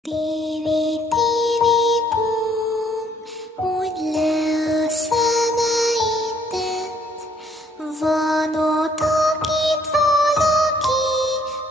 Tili-tili-bom, úgy le a szemeidet. Van ott, akit valaki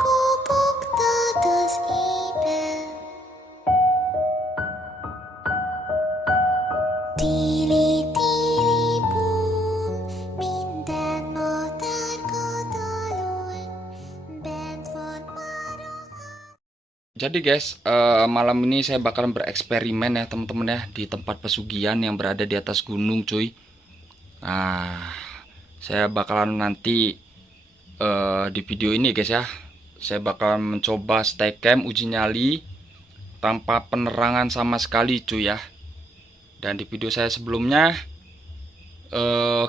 kopogtat az éjben. Tili-tili-bom, minden madárka dalol, bent van már a... Jadi guys, malam ini saya bakalan bereksperimen ya teman-teman ya di tempat pesugihan yang berada di atas gunung cuy. Nah, saya bakalan nanti di video ini guys ya, saya bakalan mencoba stay camp uji nyali tanpa penerangan sama sekali cuy ya. Dan di video saya sebelumnya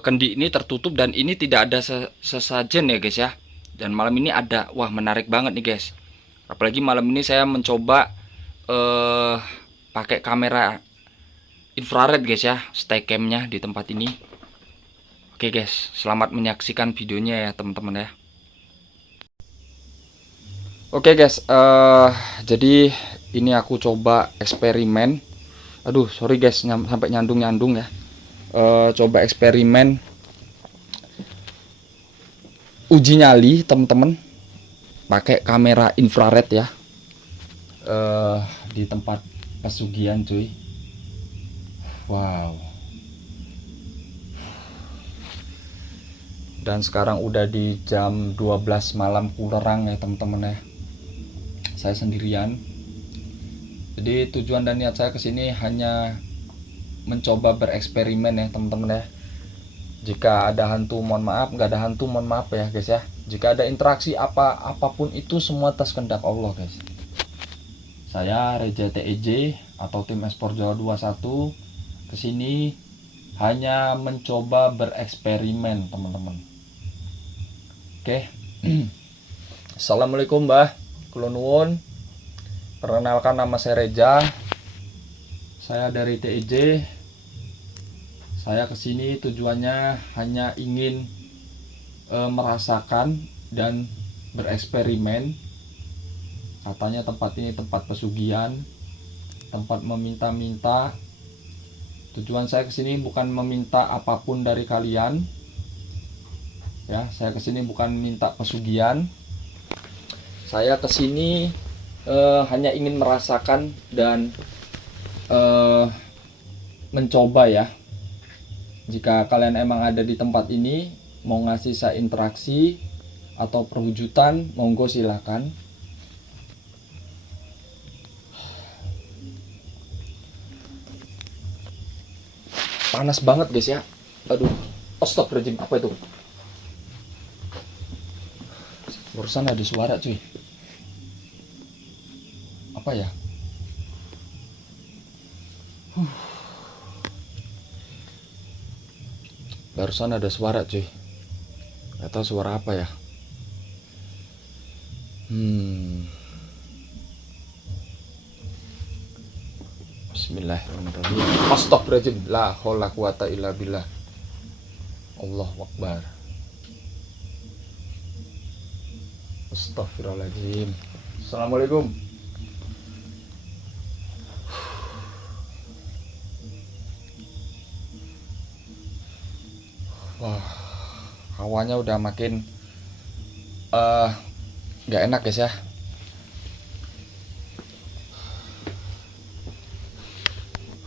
kendi ini tertutup dan ini tidak ada sesajen ya guys ya. Dan malam ini ada, wah menarik banget nih guys. Apalagi malam ini saya mencoba pakai kamera infrared guys ya, stay camnya di tempat ini. Oke guys, selamat menyaksikan videonya ya teman-teman ya. Oke guys, jadi ini aku coba eksperimen. Aduh sorry guys, sampai nyandung ya. Coba eksperimen uji nyali teman-teman, pakai kamera infrared ya, di tempat pesugihan cuy. Wow. Dan sekarang udah di jam 12 malam kurang ya teman-teman ya. Saya sendirian. Jadi tujuan dan niat saya kesini hanya mencoba bereksperimen ya teman-teman ya. Jika ada hantu mohon maaf, nggak ada hantu mohon maaf ya guys ya. Jika ada interaksi apapun itu semua atas kehendak Allah guys. Saya Reja TEJ atau tim Espor Jawa 21 kesini hanya mencoba bereksperimen teman-teman. Oke. Assalamualaikum Mbah, kula nuwun. Perkenalkan nama saya Reja. Saya dari TEJ. Saya kesini tujuannya hanya ingin merasakan dan bereksperimen. Katanya tempat ini tempat pesugihan, tempat meminta-minta. Tujuan saya kesini bukan meminta apapun dari kalian. Ya, saya kesini bukan minta pesugihan. Saya kesini hanya ingin merasakan dan mencoba ya. Jika kalian emang ada di tempat ini, mau ngasih saya interaksi atau perwujudan, monggo silakan. Panas banget guys ya. Aduh, astagfirullahaladzim, apa itu? Barusan ada suara cuy. Apa ya? Barusan ada suara cuy. Gak tahu suara apa ya. Bismillahirrahmanirrahim. Astagfirullahaladzim. La haula quwata illa billah. Allahu akbar. Astagfirullahaladzim. Assalamualaikum. Wah, hawanya udah makin nggak enak guys ya.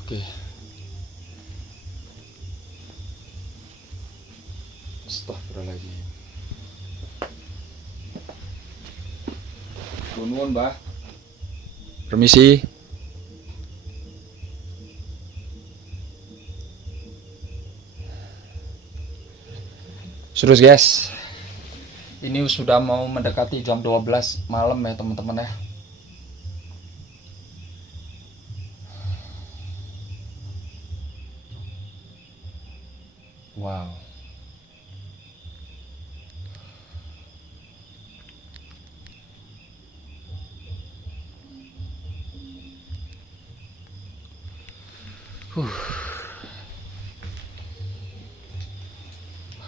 Oke. Astagfirullahaladzim. Nuwun Mbah. Permisi. Terus guys, ini sudah mau mendekati jam 12 malam ya teman-teman ya. Wow.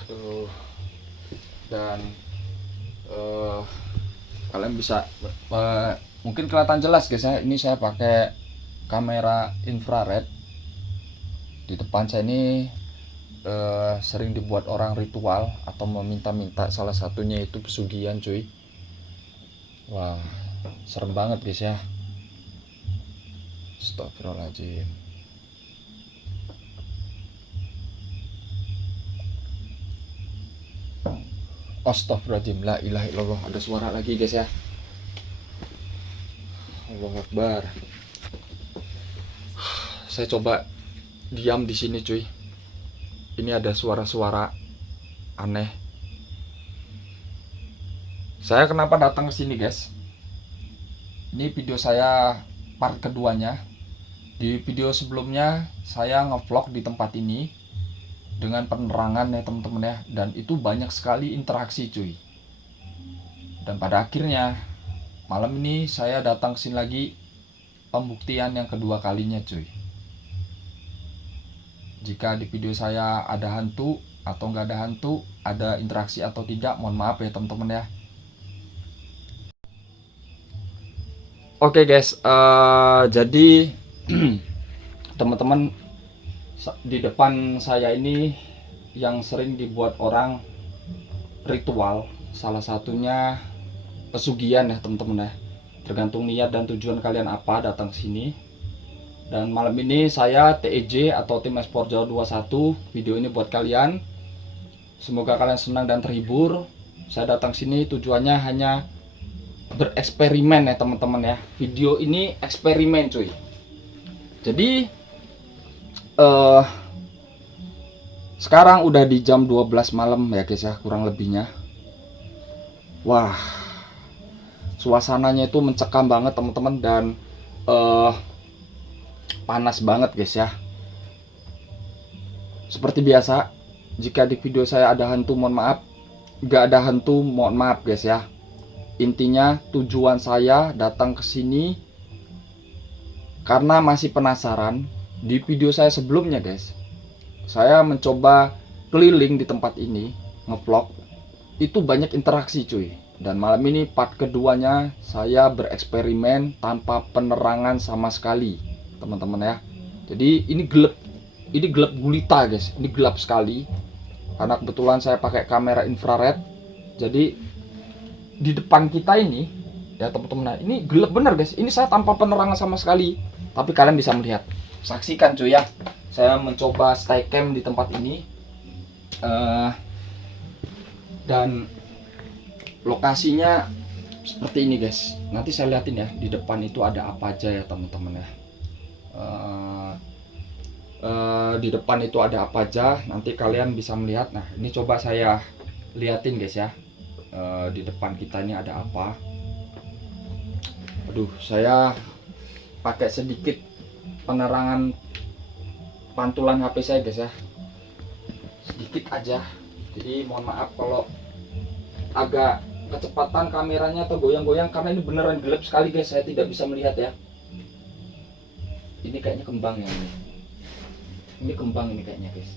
Aduh. Dan kalian bisa Mungkin kelihatan jelas guys ya, ini saya pakai kamera infrared. Di depan saya ini sering dibuat orang ritual atau meminta-minta, salah satunya itu pesugihan cuy. Wah, serem banget guys ya. Astagfirullahaladzim. Astagfirullahaladzim, la ilaha illallah. Ada suara lagi guys ya. Allahu Akbar. Saya coba diam di sini cuy. Ini ada suara-suara aneh. Saya kenapa datang ke sini guys? Ini video saya part keduanya. Di video sebelumnya saya ngevlog di tempat ini dengan penerangan ya teman-teman ya, dan itu banyak sekali interaksi cuy. Dan pada akhirnya malam ini saya datang ke sini lagi, pembuktian yang kedua kalinya cuy. Jika di video saya ada hantu atau nggak ada hantu, ada interaksi atau tidak, mohon maaf ya teman-teman ya. Oke guys, jadi teman-teman, di depan saya ini yang sering dibuat orang ritual, salah satunya pesugihan ya teman-teman ya. Tergantung niat dan tujuan kalian apa datang ke sini. Dan malam ini saya TEJ atau Tim Esport Jawa 21 video ini buat kalian. Semoga kalian senang dan terhibur. Saya datang sini tujuannya hanya bereksperimen ya teman-teman ya. Video ini eksperimen cuy. Jadi sekarang udah di jam 12 malam ya guys ya, kurang lebihnya. Wah, suasananya itu mencekam banget teman-teman, dan panas banget guys ya. Seperti biasa, jika di video saya ada hantu mohon maaf, gak ada hantu mohon maaf guys ya. Intinya tujuan saya datang ke sini karena masih penasaran. Di video saya sebelumnya guys, saya mencoba keliling di tempat ini, ngevlog, itu banyak interaksi cuy. Dan malam ini part keduanya saya bereksperimen tanpa penerangan sama sekali teman-teman ya. Jadi ini gelap gulita guys, ini gelap sekali karena kebetulan saya pakai kamera infrared. Jadi di depan kita ini ya teman-teman, ini gelap bener guys. Ini saya tanpa penerangan sama sekali, tapi kalian bisa melihat, saksikan cuy ya. Saya mencoba stay cam di tempat ini dan lokasinya seperti ini guys. Nanti saya liatin ya di depan itu ada apa aja ya teman-teman ya. Di depan itu ada apa aja, nanti kalian bisa melihat. Nah ini coba saya liatin guys ya, di depan kita ini ada apa. Aduh, saya pakai sedikit penerangan pantulan HP saya guys ya, sedikit aja. Jadi mohon maaf kalau agak kecepatan kameranya atau goyang-goyang, karena ini beneran gelap sekali guys, saya tidak bisa melihat ya. Ini kayaknya kembang ya ini. Ini kembang ini kayaknya guys.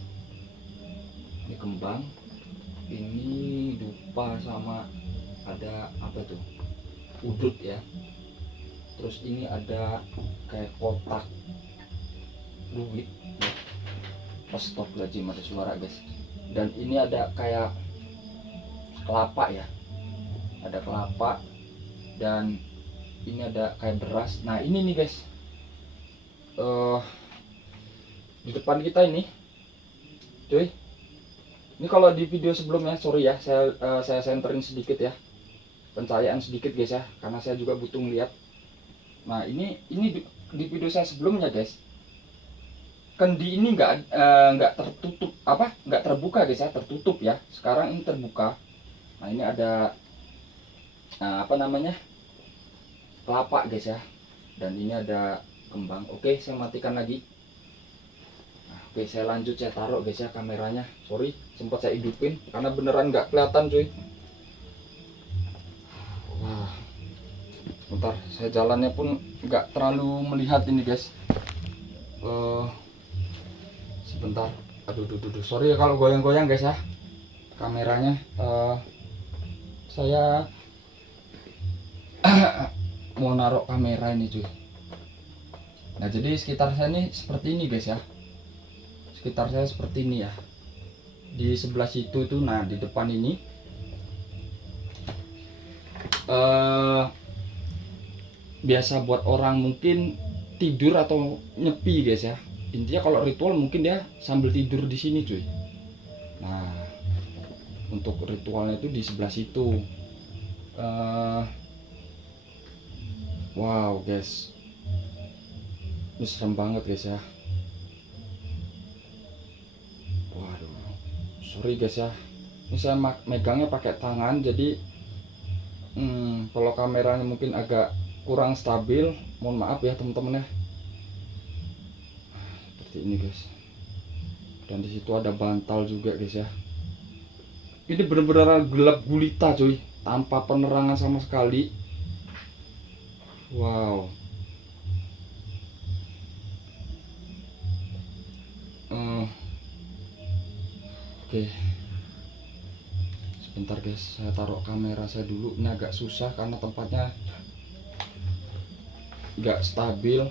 Ini kembang. Ini dupa sama ada apa tuh? Udut ya. Terus ini ada kayak kotak duit. Astagfirullahaladzim, ada suara guys. Dan ini ada kayak kelapa ya. Ada kelapa dan ini ada kayak beras. Nah ini nih guys, di depan kita ini cuy. Ini kalau di video sebelumnya, sorry ya, saya senterin sedikit ya, pencahayaan sedikit guys ya, karena saya juga butuh ngeliat. Nah ini di video saya sebelumnya guys, kendi ini nggak tertutup, nggak terbuka guys ya, tertutup ya. Sekarang ini terbuka. Nah ini ada apa namanya, kelapa guys ya, dan ini ada kembang. Oke, saya matikan lagi. Nah, oke, saya lanjut, saya taruh guys ya kameranya. Sorry, sempat saya hidupin karena beneran nggak kelihatan cuy. Wah, bentar, saya jalannya pun nggak terlalu melihat ini guys. Sebentar, aduh, sorry ya kalau goyang-goyang guys ya kameranya. Saya mau naruh kamera ini cuy. Nah jadi sekitar saya nih seperti ini guys ya, sekitar saya seperti ini ya, di sebelah situ tuh, nah di depan ini biasa buat orang mungkin tidur atau nyepi guys ya. Intinya kalau ritual mungkin dia sambil tidur di sini cuy. Nah untuk ritualnya itu di sebelah situ. Wow guys, ini serem banget guys ya. Waduh, sorry guys ya, ini saya megangnya pakai tangan, jadi kalau kameranya mungkin agak kurang stabil, mohon maaf ya teman-teman ya. Seperti ini guys, dan di situ ada bantal juga guys ya. Ini benar-benar gelap gulita cuy, tanpa penerangan sama sekali. Wow. Oke. Sebentar guys, saya taruh kamera saya dulu. Ini agak susah karena tempatnya nggak stabil.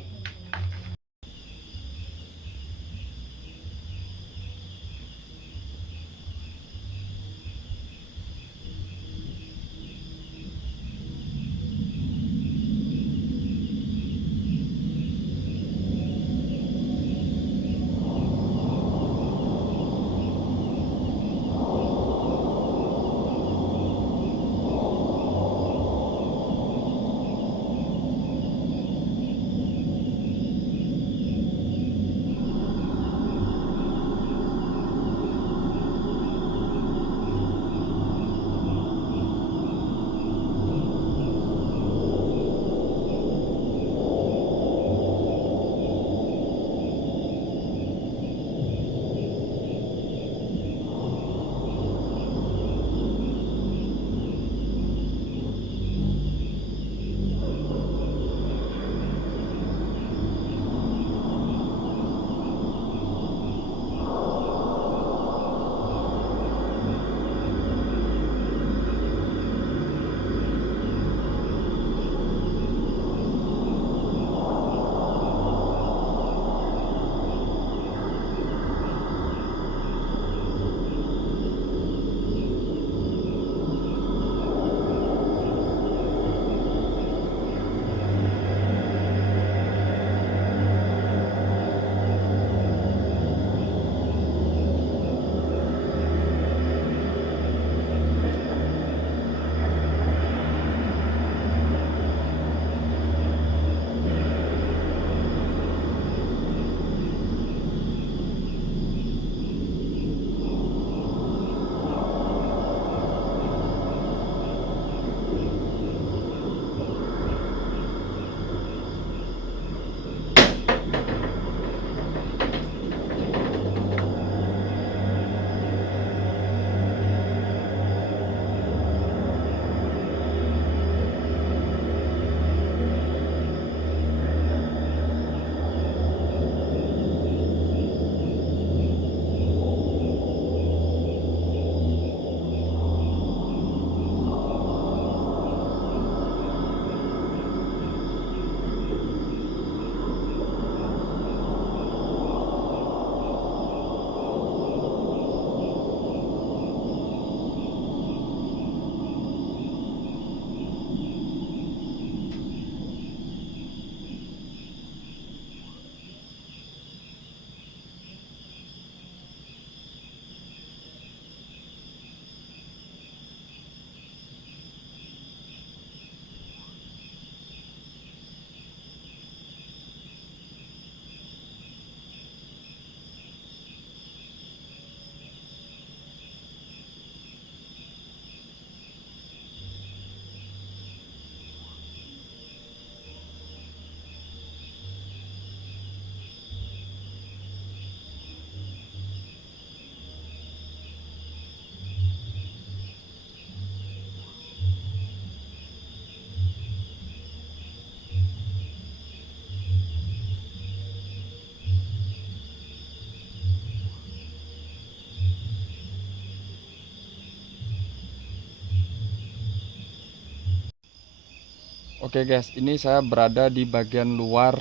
Oke guys, ini saya berada di bagian luar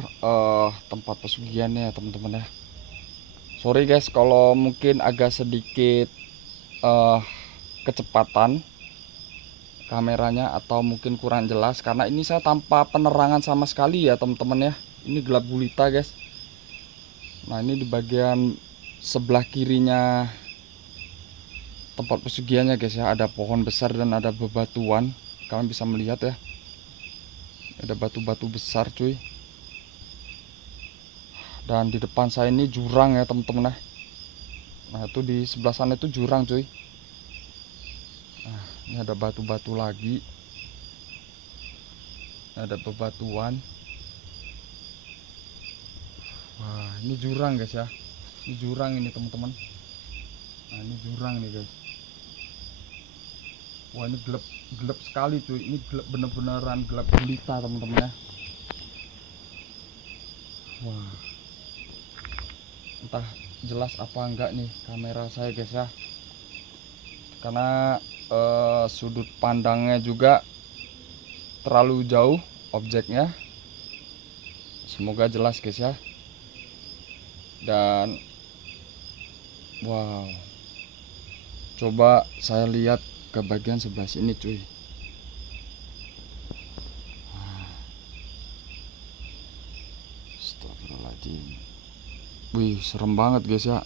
tempat pesugihannya ya teman-teman ya. Sorry guys kalau mungkin agak sedikit kecepatan kameranya atau mungkin kurang jelas karena ini saya tanpa penerangan sama sekali ya teman-teman ya. Ini gelap gulita guys. Nah ini di bagian sebelah kirinya tempat pesugihannya guys ya, ada pohon besar dan ada bebatuan. Kalian bisa melihat ya, ada batu-batu besar cuy. Dan di depan saya ini jurang ya teman-teman ya. Nah itu di sebelah sana itu jurang cuy. Nah ini ada batu-batu lagi, ada bebatuan. Wah ini jurang guys ya, ini jurang ini teman-teman. Nah ini jurang nih guys. Wah ini gelap sekali cuy, ini gelap bener-beneran gelap gulita teman-teman ya. Wah entah jelas apa enggak nih kamera saya guys ya, karena sudut pandangnya juga terlalu jauh objeknya. Semoga jelas guys ya. Dan wow, coba saya lihat ke bagian sebelah sini cuy. Astagfirullahaladzim. Wih serem banget guys ya.